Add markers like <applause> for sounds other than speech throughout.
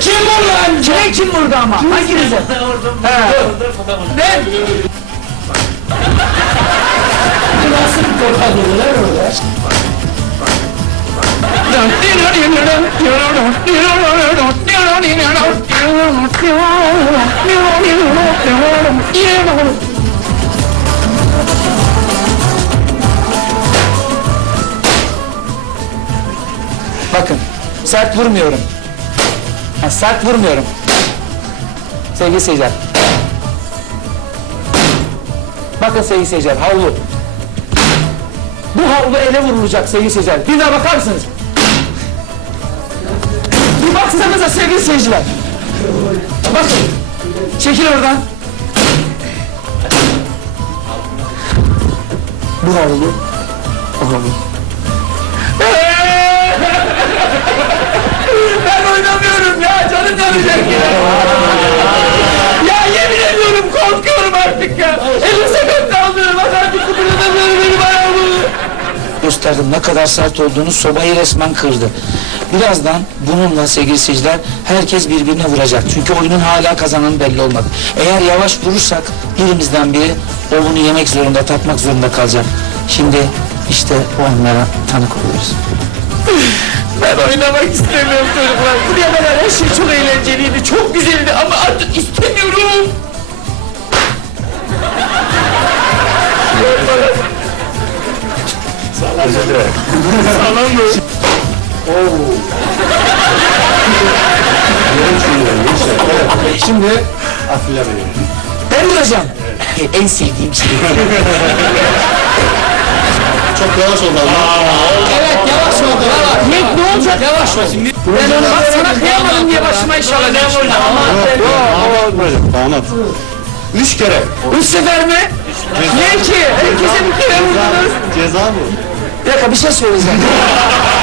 Kim vurdu lan? Kime kim vurdu ama? Hanginize? Ben. Nasıl bir korkak oluyorlar orada? Bakın, sert vurmuyorum. Ha, sert vurmuyorum. Sevgili seyirciler. Bakın sevgili seyirciler, havlu. Bu havlu ele vurulacak sevgili seyirciler. Bir daha bakar mısınız? Bir baksanıza sevgili seyirciler. Bakın. Çekil oradan. Bu havlu. Bu havlu. Oynamıyorum ya canım yanacak ya. ya yemin ediyorum korkuyorum artık ya. Elim kalmıyor bak artık kıpırdamıyorum benim ayağımı. Gösterdim ne kadar sert olduğunu sobayı resmen kırdı. Birazdan bununla sevgili seyirciler herkes birbirine vuracak. Çünkü oyunun hala kazananı belli olmadı. Eğer yavaş vurursak birimizden biri ovunu yemek zorunda, tatmak zorunda kalacak. Şimdi işte onlara tanık oluyoruz. Ben oynamak istemiyorum çocuklar. Buraya kadar her şey çok eğlenceliydi, çok güzeldi ama artık istemiyorum. Sağlam mı? Şimdi Atilla Bey. Ben vuracağım. <laughs> en sevdiğim şey. <laughs> Çok yavaş oldu ama. evet yavaş oldu. Ne, ne olacak? Yavaş ol. Ben onu bak sana kıyamadım diye başıma iş alacağım. Damat. Üç kere. üç sefer mi? Ne ki? Herkese bir kere vurdunuz. Ceza bu. Bir dakika bir şey söyleyeceğim. <laughs>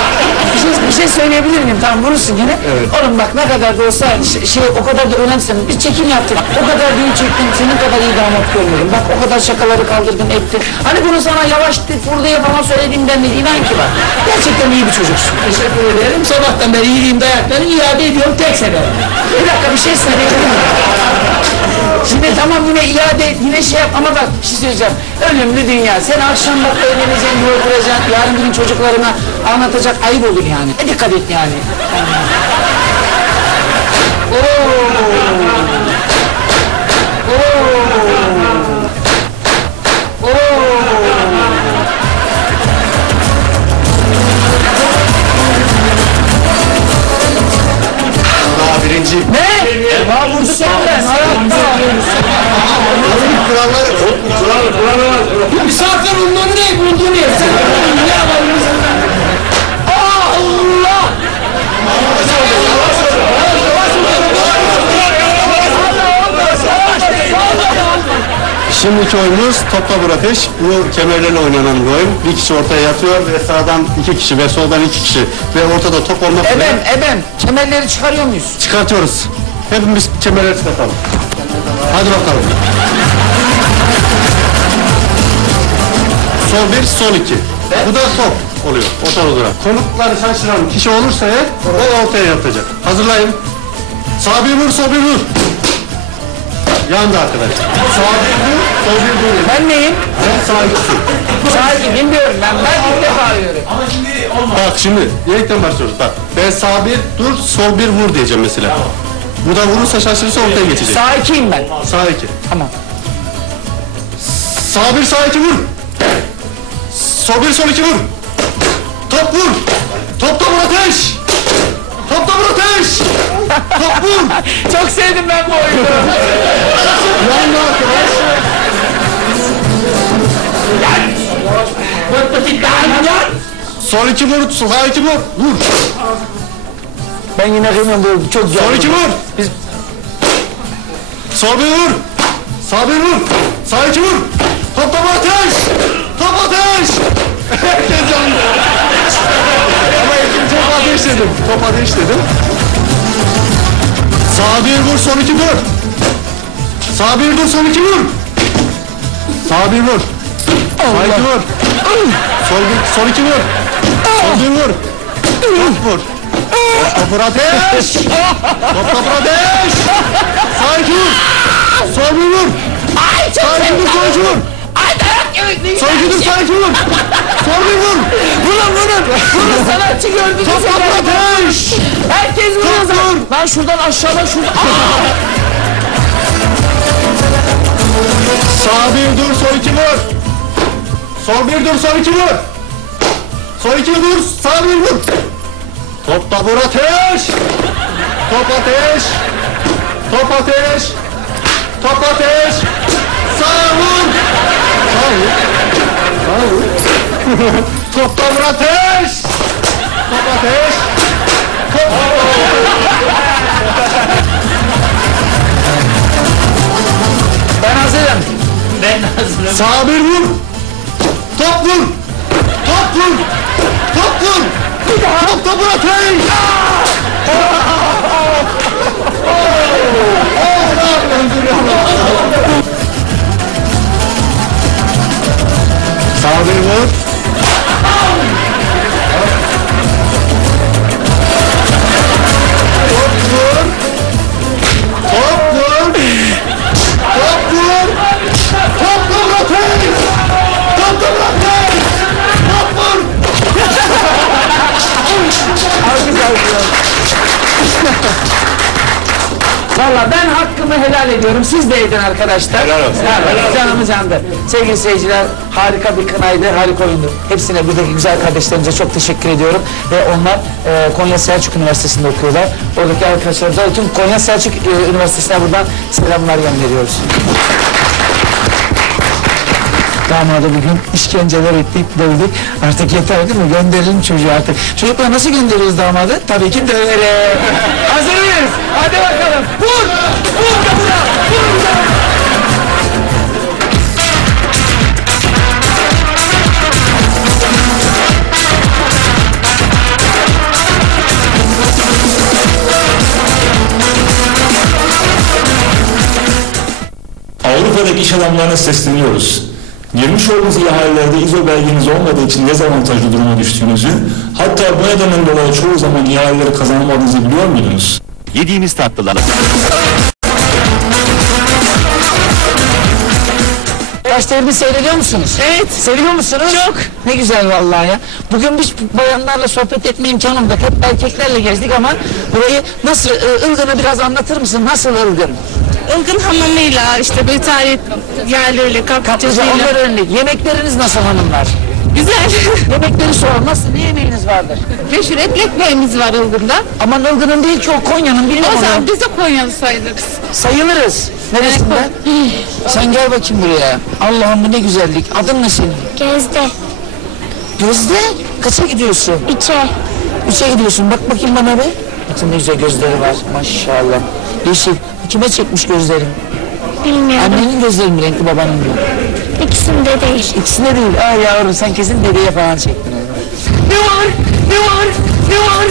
şey, bir şey söyleyebilir miyim? Tamam vurursun yine. Oğlum bak ne kadar da olsa şey, şey o kadar da önemsedim. Bir çekim yaptık. O kadar düğün çektim. Senin kadar iyi damat görmedim. Bak o kadar şakaları kaldırdın ettin. Hani bunu sana yavaş burada yapama söylediğimden değil. İnan ki bak. Gerçekten iyi bir çocuksun. Teşekkür ederim. Sabahtan beri yediğim dayakları iade ediyorum tek sefer. Bir dakika bir şey söyleyebilir miyim? Şimdi tamam yine iade et, yine şey yap ama bak bir şey söyleyeceğim. Ölümlü dünya. Sen akşam bak evleneceksin, yuva kuracaksın. Yarın bir gün çocuklarına anlatacak ayıp olur yani. E dikkat et yani. Oo. Kuralları. Misafir bunları ne? Bulduğunu ye. Sen ne yapalım? Allah! Şimdiki oyunumuz topla vur ateş. Bu kemerlerle oynanan bir oyun. Bir kişi ortaya yatıyor ve sağdan iki kişi ve soldan iki kişi ve ortada top olmak üzere Ebem, ebem. Kemerleri çıkarıyor muyuz? çıkartıyoruz. Hepimiz kemerleri çıkartalım. Hadi bakalım. Sol bir, sol iki. Bu da top oluyor ortada duran. Konukları şaşıran kişi olursa eğer o ortaya yatacak. Hazırlayın. Sağ bir vur, sol bir vur. Yandı arkadaşlar. Sağ bir vur, sol bir vur. Ben neyim? Sen sağ ikisi. Sahibi bilmiyorum ben. Ben ilk defa arıyorum. Bak şimdi direkten başlıyoruz. Bak ben sağ bir dur, sol bir vur diyeceğim mesela. Bu da vurursa şaşırırsa ortaya geçecek. Sağ ikiyim ben. Sağ iki. Tamam. Sağ bir sağ iki vur. Sol bir sol iki vur. Top vur. Topta vur ateş. Topta vur ateş. Top vur. <laughs> Çok sevdim ben bu oyunu. Yandı arkadaş. Sol iki vur, sağ iki vur. Vur. ben yine kıymıyorum bu çok güzel. Sol iki vur. Biz Sol bir vur. Sağ bir vur. Sağ iki vur. Top top ateş. Top. Herkes yandı. Ama ilk top ateş dedim. Top ateş dedim. Sağ bir vur, son iki vur. Sağ bir vur, son iki vur. Sağ bir vur. Sağ iki vur. Sol bir, son iki vur. Sol bir vur. Top vur. Toptopur ateş! Toptopur ateş! Sakin dur! Sol bir vur! Dur sonucu vur! Şey. sakin vur! Sol bir vur! Vurun vurun. Vurun sanatçı gördünüz. Toptopur ateş! Herkes vuruyor Top vur. Ben şuradan aşağıdan şuradan. Sağ bir dur sol iki vur! Sol bir dur sol iki vur! Sol iki vur sağ bir vur! Toptopur ateş! Top ateş! Top ateş! Top ateş! Sağ vur! Vur! Toptopur ateş! Top ateş! Ben hazırım. Ben hazırım. Sağ Sağ Valla ben hakkımı helal ediyorum. Siz de edin arkadaşlar. Helal olsun. Evet, canımı candı. Sevgili seyirciler harika bir kınaydı, harika oyundu. Hepsine buradaki güzel kardeşlerimize çok teşekkür ediyorum. Ve onlar e, Konya Selçuk Üniversitesi'nde okuyorlar. Oradaki arkadaşlarımıza tüm Konya Selçuk e, Üniversitesi'ne buradan selamlar gönderiyoruz. Damadı bugün işkenceler ettik, dövdük. Artık yeter değil mi? Gönderelim çocuğu artık. Çocuklar nasıl gönderiyoruz damadı? Tabii ki döverek. Hazır? Hadi bakalım. Vur! Vur kapıda! Vur kapıda! Avrupa'daki iş adamlarına sesleniyoruz. Girmiş olduğunuz ihalelerde İZO belgeniz olmadığı için dezavantajlı duruma düştüğünüzü, hatta bu nedenden dolayı çoğu zaman ihaleleri kazanamadığınızı biliyor muydunuz? Yediğimiz tatlılar. Devrini seyrediyor musunuz? Evet. Seviyor musunuz? Çok. Ne güzel vallahi ya. Bugün biz bayanlarla sohbet etme imkanım da hep erkeklerle gezdik ama burayı nasıl, e, Ilgın'ı biraz anlatır mısın? Nasıl Ilgın? Ilgın hamamıyla işte böyle tarih yerleriyle Bize onlar kaplıcasıyla. örnek. Yemekleriniz nasıl hanımlar? Güzel. Yemekleri sorun. Nasıl? Ne yemeğiniz vardır? Meşhur etli ekmeğimiz var Ilgın'da. Aman Ilgın'ın değil ki o Konya'nın bilmem O zaman onu. biz de Konyalı sayılırız. Sayılırız. Neresinden? Sen gel bakayım buraya. Allah'ım bu ne güzellik. Adın ne senin? Gözde. Gözde. Kaça gidiyorsun? İçe. Üçe gidiyorsun. Bak bakayım bana be. Bakın ne güzel gözleri var. Maşallah. Yeşil. Kime çekmiş gözlerin? Bilmiyorum. Annenin gözleri mi renkli babanın mı? İkisinde değil. İkisine değil. Ay yavrum sen kesin dedeye falan çektin. Ne var? Ne var? Ne var?